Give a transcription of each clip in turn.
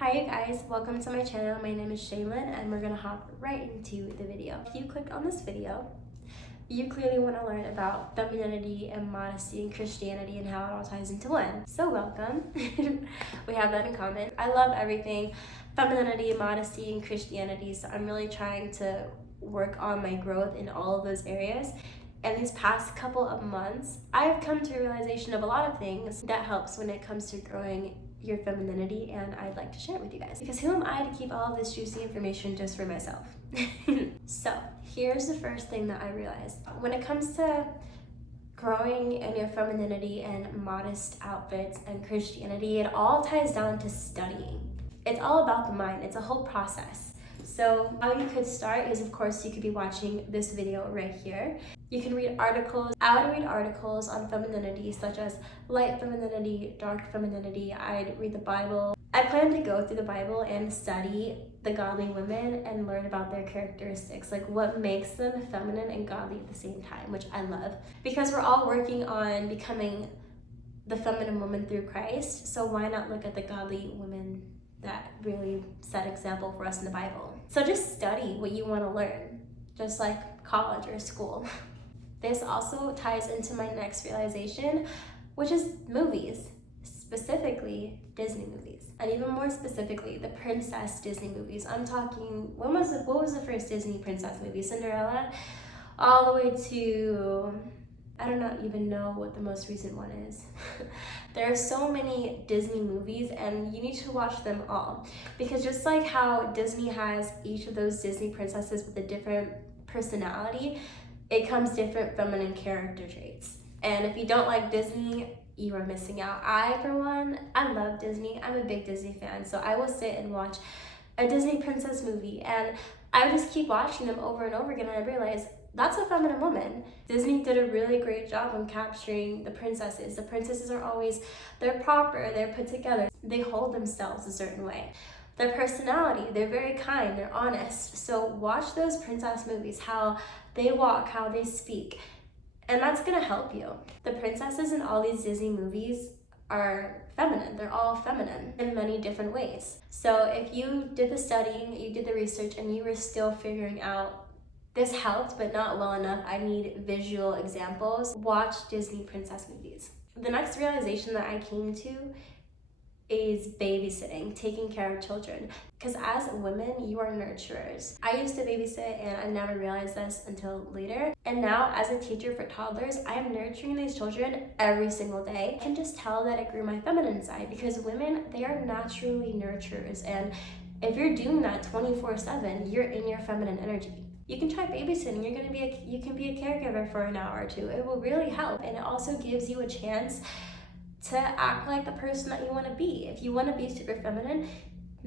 Hi you guys, welcome to my channel. My name is Shaylin and we're gonna hop right into the video. If you clicked on this video, you clearly want to learn about femininity and modesty and Christianity and how it all ties into one. So welcome. We have that in common. I love everything femininity, modesty, and Christianity, so I'm really trying to work on my growth in all of those areas. And these past couple of months, I've come to a realization of a lot of things that helps when it comes to growing your femininity, and I'd like to share it with you guys. Because who am I to keep all of this juicy information just for myself? So here's the first thing that I realized. When it comes to growing in your femininity and modest outfits and Christianity, it all ties down to studying. It's all about the mind. It's a whole process. So how you could start is, of course, you could be watching this video right here. You can read articles. I would read articles on femininity, such as light femininity, dark femininity. I'd read the Bible. I plan to go through the Bible and study the godly women and learn about their characteristics, like what makes them feminine and godly at the same time, which I love. Because we're all working on becoming the feminine woman through Christ, so why not look at the godly women that really set example for us in the Bible? So just study what you want to learn, just like college or school. This also ties into my next realization, which is movies, specifically Disney movies. And even more specifically, the princess Disney movies. I'm talking, what was the first Disney princess movie? Cinderella? All the way to, I do not even know what the most recent one is. There are so many Disney movies and you need to watch them all. Because just like how Disney has each of those Disney princesses with a different personality, it comes different feminine character traits. And if you don't like Disney, you are missing out. For one, I love Disney. I'm a big Disney fan, so I will sit and watch a Disney princess movie and I would just keep watching them over and over again, and I realized that's a feminine woman. Disney did a really great job on capturing the princesses. The princesses are always, they're proper, they're put together, they hold themselves a certain way. Their personality, they're very kind, they're honest. So watch those princess movies, how they walk, how they speak, and that's gonna help you. The princesses in all these Disney movies are feminine. They're all feminine in many different ways. So if you did the studying, you did the research, and you were still figuring out this helped but not well enough, I need visual examples, watch Disney princess movies. The next realization that I came to is babysitting, taking care of children. Because as women, you are nurturers. I used to babysit and I never realized this until later. And now as a teacher for toddlers, I am nurturing these children every single day. I can just tell that it grew my feminine side, because women, they are naturally nurturers. And if you're doing that 24/7, you're in your feminine energy. You can try babysitting. You can be a caregiver for an hour or two. It will really help. And it also gives you a chance to act like the person that you want to be. If you want to be super feminine,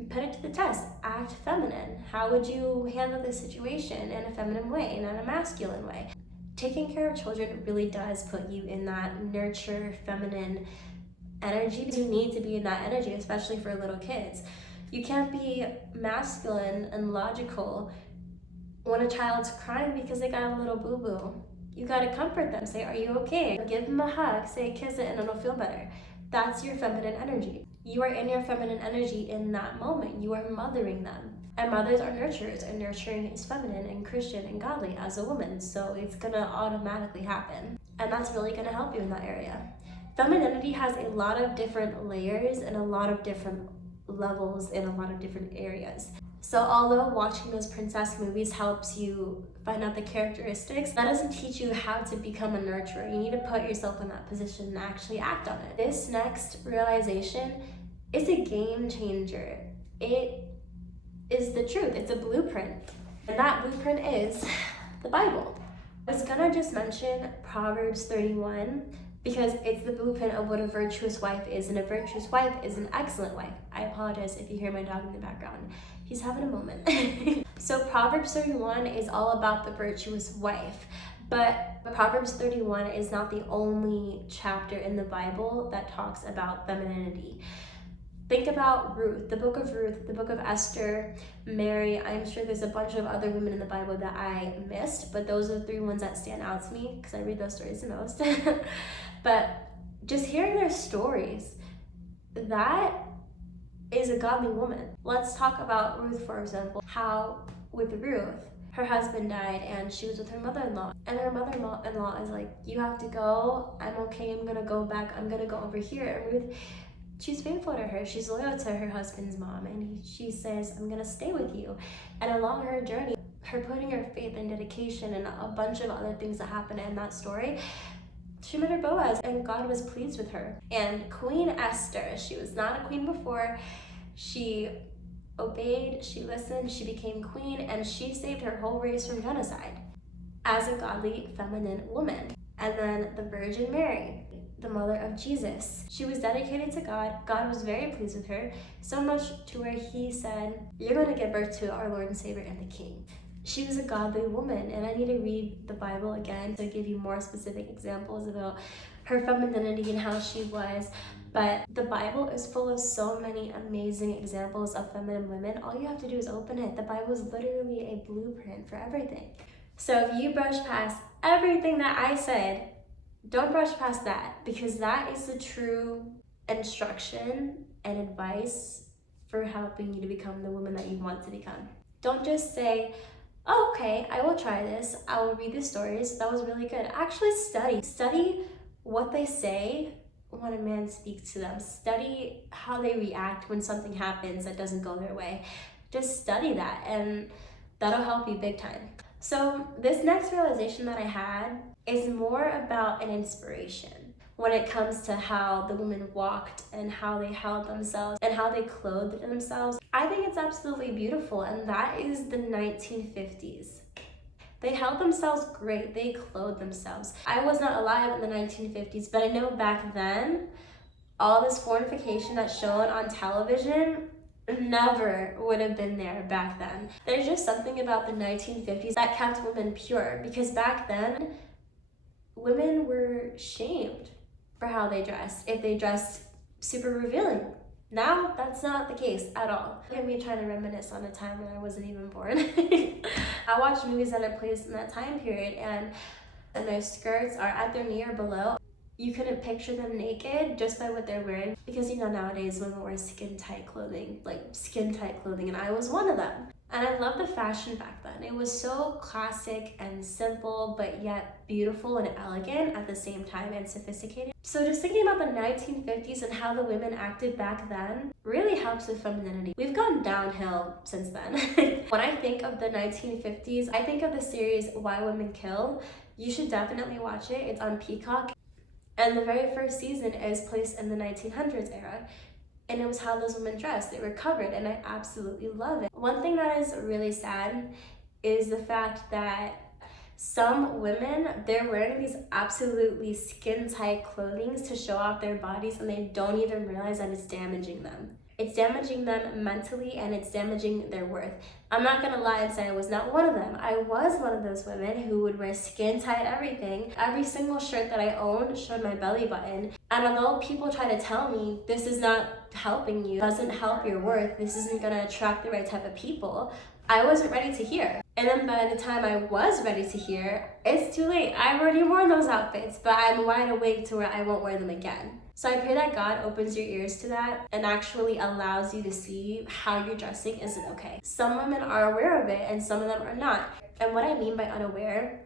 put it to the test. Act feminine. How would you handle this situation in a feminine way, not a masculine way? Taking care of children really does put you in that nurture, feminine energy. You need to be in that energy, especially for little kids. You can't be masculine and logical when a child's crying because they got a little boo-boo. You gotta comfort them, say, are you okay? Give them a hug, say, kiss it, and it'll feel better. That's your feminine energy. You are in your feminine energy in that moment. You are mothering them. And mothers are nurturers, and nurturing is feminine and Christian and godly as a woman, so it's gonna automatically happen. And that's really gonna help you in that area. Femininity has a lot of different layers and a lot of different levels in a lot of different areas. So although watching those princess movies helps you find out the characteristics, that doesn't teach you how to become a nurturer. You need to put yourself in that position and actually act on it. This next realization is a game changer. It is the truth. It's a blueprint. And that blueprint is the Bible. I was gonna just mention Proverbs 31 because it's the blueprint of what a virtuous wife is, and a virtuous wife is an excellent wife. I apologize if you hear my dog in the background. He's having a moment. So Proverbs 31 is all about the virtuous wife, but Proverbs 31 is not the only chapter in the Bible that talks about femininity. Think about Ruth, the book of Esther, Mary. I'm sure there's a bunch of other women in the Bible that I missed, but those are the 3 ones that stand out to me because I read those stories the most. But just hearing their stories, that is a godly woman. Let's talk about Ruth, for example. How with Ruth, her husband died and she was with her mother-in-law. And her mother-in-law is like, you have to go. I'm okay. I'm going to go back. I'm going to go over here. And Ruth, she's faithful to her. She's loyal to her husband's mom. And she says, I'm going to stay with you. And along her journey, her putting her faith and dedication and a bunch of other things that happened in that story, she met her Boaz and God was pleased with her. And Queen Esther, she was not a queen before. She obeyed, she listened, she became queen, and she saved her whole race from genocide as a godly feminine woman. And then the Virgin Mary, the mother of Jesus. She was dedicated to God. God was very pleased with her, so much to where he said, you're going to give birth to our Lord and Savior and the King. She was a godly woman, and I need to read the Bible again to give you more specific examples about her femininity and how she was. But the Bible is full of so many amazing examples of feminine women. All you have to do is open it. The Bible is literally a blueprint for everything. So if you brush past everything that I said, don't brush past that, because that is the true instruction and advice for helping you to become the woman that you want to become. Don't just say, oh, okay, I will try this. I will read the stories. That was really good. Actually study. Study what they say when a man speaks to them. Study how they react when something happens that doesn't go their way. Just study that, and that'll help you big time. So this next realization that I had is more about an inspiration when it comes to how the women walked and how they held themselves and how they clothed themselves. I think it's absolutely beautiful, and that is the 1950s. They held themselves great. They clothed themselves. I was not alive in the 1950s, but I know back then, all this fornication that's shown on television never would have been there back then. There's just something about the 1950s that kept women pure, because back then, women were shamed for how they dressed, if they dressed super revealing. Now, that's not the case at all. Look at me trying to reminisce on a time when I wasn't even born. I watched movies that are placed in that time period, and their skirts are at their knee or below. You couldn't picture them naked just by what they're wearing, because nowadays women wear skin-tight clothing, and I was one of them. And I love the fashion back then. It was so classic and simple, but yet beautiful and elegant at the same time, and sophisticated. So just thinking about the 1950s and how the women acted back then really helps with femininity. We've gone downhill since then. When I think of the 1950s, I think of the series Why Women Kill. You should definitely watch it. It's on Peacock. And the very first season is placed in the 1900s era. And it was how those women dressed. They were covered, and I absolutely love it. One thing that is really sad is the fact that some women, they're wearing these absolutely skin-tight clothing to show off their bodies, and they don't even realize that it's damaging them. It's damaging them mentally, and it's damaging their worth. I'm not gonna lie and say I was not one of them. I was one of those women who would wear skin-tight everything. Every single shirt that I owned showed my belly button. And although people try to tell me this is not helping you, doesn't help your worth, this isn't gonna attract the right type of people, I wasn't ready to hear. And then by the time I was ready to hear, it's too late. I've already worn those outfits, but I'm wide awake to where I won't wear them again. So I pray that God opens your ears to that and actually allows you to see how you're dressing isn't okay. Some women are aware of it and some of them are not. And what I mean by unaware,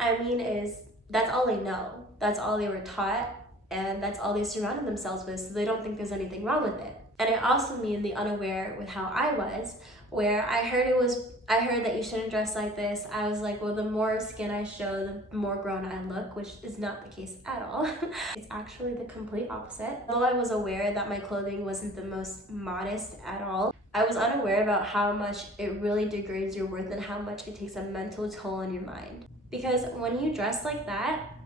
is that's all they know. That's all they were taught, and that's all they surrounded themselves with, so they don't think there's anything wrong with it. And I also mean the unaware with how I was, where I heard that you shouldn't dress like this. I was like, well, the more skin I show, the more grown I look, which is not the case at all. It's actually the complete opposite. Although I was aware that my clothing wasn't the most modest at all, I was unaware about how much it really degrades your worth and how much it takes a mental toll on your mind. Because when you dress like that,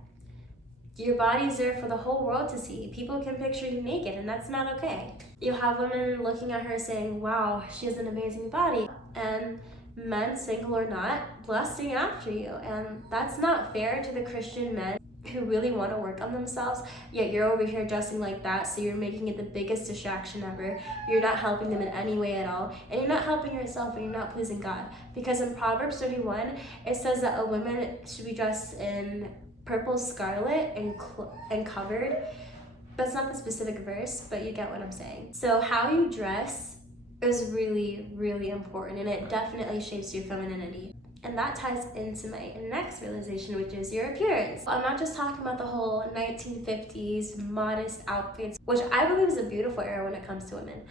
your body's there for the whole world to see. People can picture you naked, and that's not okay. You'll have women looking at her saying, wow, she has an amazing body. And men, single or not, lusting after you. And that's not fair to the Christian men who really want to work on themselves, yet you're over here dressing like that, so you're making it the biggest distraction ever. You're not helping them in any way at all, and you're not helping yourself, and you're not pleasing God. Because in Proverbs 31, it says that a woman should be dressed in purple scarlet and covered, That's not the specific verse, but you get what I'm saying. So how you dress is really, really important, and it definitely shapes your femininity. And that ties into my next realization, which is your appearance. I'm not just talking about the whole 1950s modest outfits, which I believe is a beautiful era when it comes to women.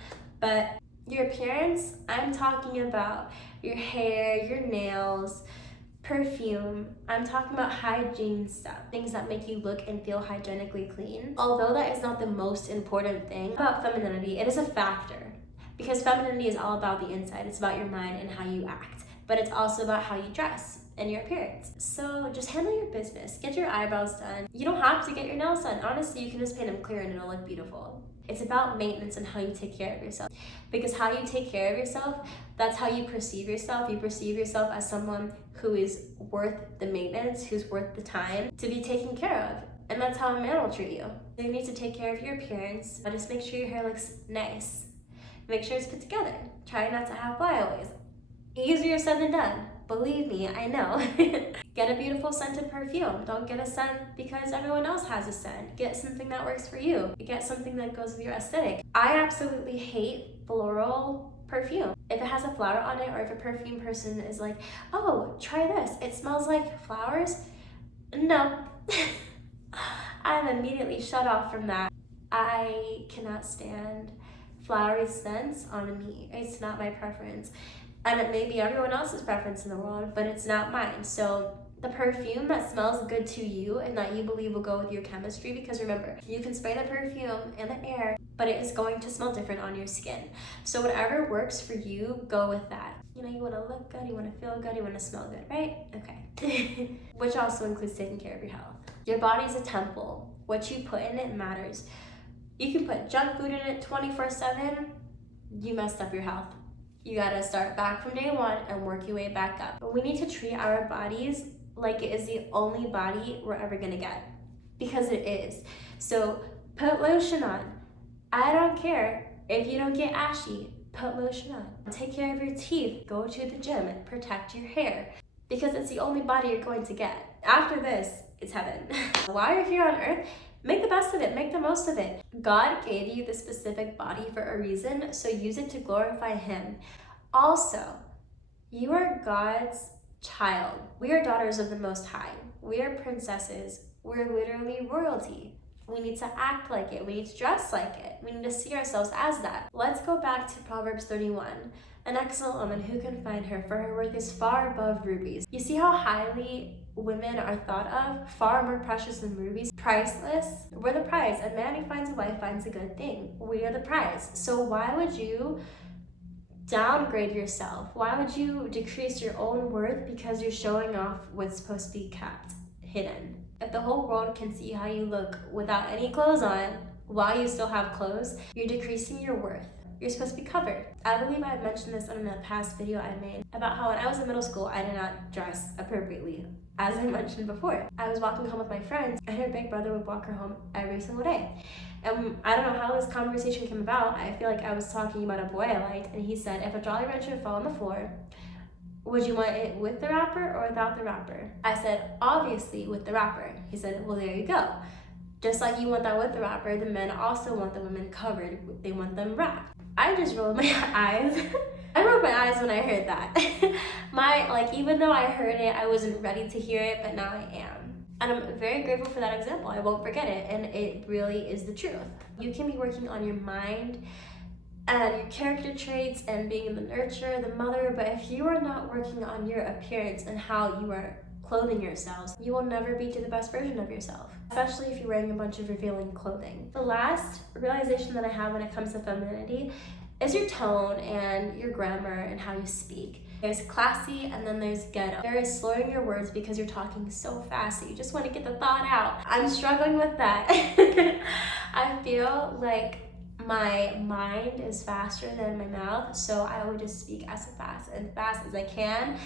But your appearance, I'm talking about your hair, your nails, perfume. I'm talking about hygiene stuff, things that make you look and feel hygienically clean. Although that is not the most important thing about femininity, it is a factor. Because femininity is all about the inside. It's about your mind and how you act. But it's also about how you dress and your appearance. So just handle your business. Get your eyebrows done. You don't have to get your nails done. Honestly, you can just paint them clear and it'll look beautiful. It's about maintenance and how you take care of yourself. Because how you take care of yourself, that's how you perceive yourself. You perceive yourself as someone who is worth the maintenance, who's worth the time to be taken care of. And that's how a man will treat you. So you need to take care of your appearance. Just make sure your hair looks nice. Make sure it's put together. Try not to have flyaways. Easier said than done. Believe me, I know. Get a beautiful scented perfume. Don't get a scent because everyone else has a scent. Get something that works for you. Get something that goes with your aesthetic. I absolutely hate floral perfume. If it has a flower on it, or if a perfume person is like, oh, try this, it smells like flowers. No. I'm immediately shut off from that. I cannot stand flowery scents on me. It's not my preference. And it may be everyone else's preference in the world, but it's not mine. So the perfume that smells good to you and that you believe will go with your chemistry, because remember, you can spray the perfume in the air, but it is going to smell different on your skin. So whatever works for you, go with that. You know, you want to look good, you want to feel good, you want to smell good, right? Okay. Which also includes taking care of your health. Your body's a temple. What you put in it matters. You can put junk food in it 24/7, you messed up your health. You gotta start back from day one and work your way back up. But we need to treat our bodies like it is the only body we're ever gonna get, because it is. So put lotion on. I don't care if you don't get ashy, put lotion on. Take care of your teeth, go to the gym, protect your hair, because it's the only body you're going to get. After this, it's heaven. While you're here on earth, make the best of it, make the most of it. God gave you the specific body for a reason, so use it to glorify Him. Also, you are God's child. We are daughters of the Most High. We are princesses. We're literally royalty. We need to act like it. We need to dress like it. We need to see ourselves as that. Let's go back to Proverbs 31. An excellent woman, who can find her? For her worth is far above rubies. You see how highly women are thought of? Far more precious than rubies. Priceless. We're the prize. A man who finds a wife finds a good thing. We are the prize. So why would you downgrade yourself? Why would you decrease your own worth because you're showing off what's supposed to be kept hidden? If the whole world can see how you look without any clothes on while you still have clothes, you're decreasing your worth. You're supposed to be covered. I believe I mentioned this in a past video I made about how when I was in middle school, I did not dress appropriately. As I mentioned before, I was walking home with my friends, and her big brother would walk her home every single day. And I don't know how this conversation came about. I feel like I was talking about a boy I liked, and he said, if a Jolly Rancher fell on the floor, would you want it with the wrapper or without the wrapper? I said, obviously with the wrapper. He said, well, there you go. Just like you want that with the wrapper, the men also want the women covered. They want them wrapped. I just rolled my eyes. I rolled my eyes when I heard that. Even though I heard it, I wasn't ready to hear it, but now I am. And I'm very grateful for that example. I won't forget it, and it really is the truth. You can be working on your mind and your character traits and being the nurturer, the mother, but if you are not working on your appearance and how you are clothing yourselves, you will never be to the best version of yourself, especially if you're wearing a bunch of revealing clothing. The last realization that I have when it comes to femininity is your tone and your grammar and how you speak. There's classy and then there's ghetto. There is slurring your words because you're talking so fast that you just want to get the thought out. I'm struggling with that. I feel like my mind is faster than my mouth, so I would just speak as fast as I can.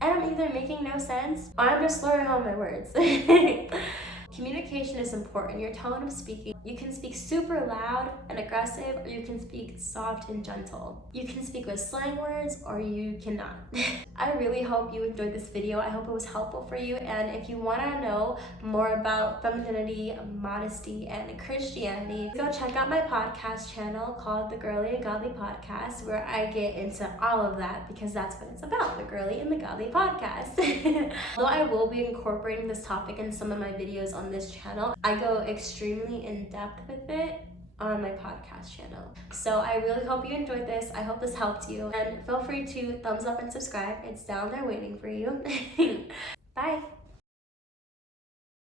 And I'm either making no sense or I'm just slurring all my words. Communication is important. Your tone of speaking. You can speak super loud and aggressive, or you can speak soft and gentle. You can speak with slang words, or you cannot. I really hope you enjoyed this video. I hope it was helpful for you. And if you want to know more about femininity, modesty, and Christianity, go check out my podcast channel called The Girly and Godly Podcast, where I get into all of that, because that's what it's about, the Girly and the Godly Podcast. Although I will be incorporating this topic in some of my videos on this channel, I go extremely in depth with it on my podcast channel. So I really hope you enjoyed this. I hope this helped you, and feel free to thumbs up and subscribe. It's down there waiting for you. Bye.